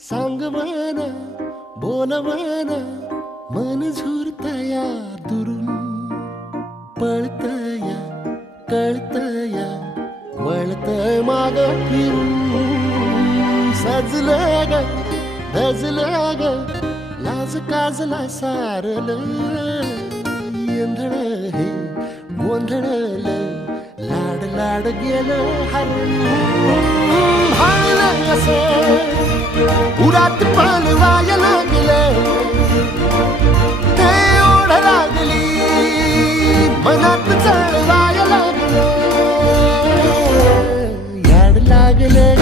सांग म्हणा बोल म्हणा मन झुरतया दुरून पळतया कळतया वळतय माग फिरून सजलं ग धजलं ग लाज काजला सारलं येंधळ हे गोंधळलं लाड लाड गेलं हरून हाणलं असं उरात पालवाया लागलं ते ओढ लागली मनात चळवाया लागलं याड लागलं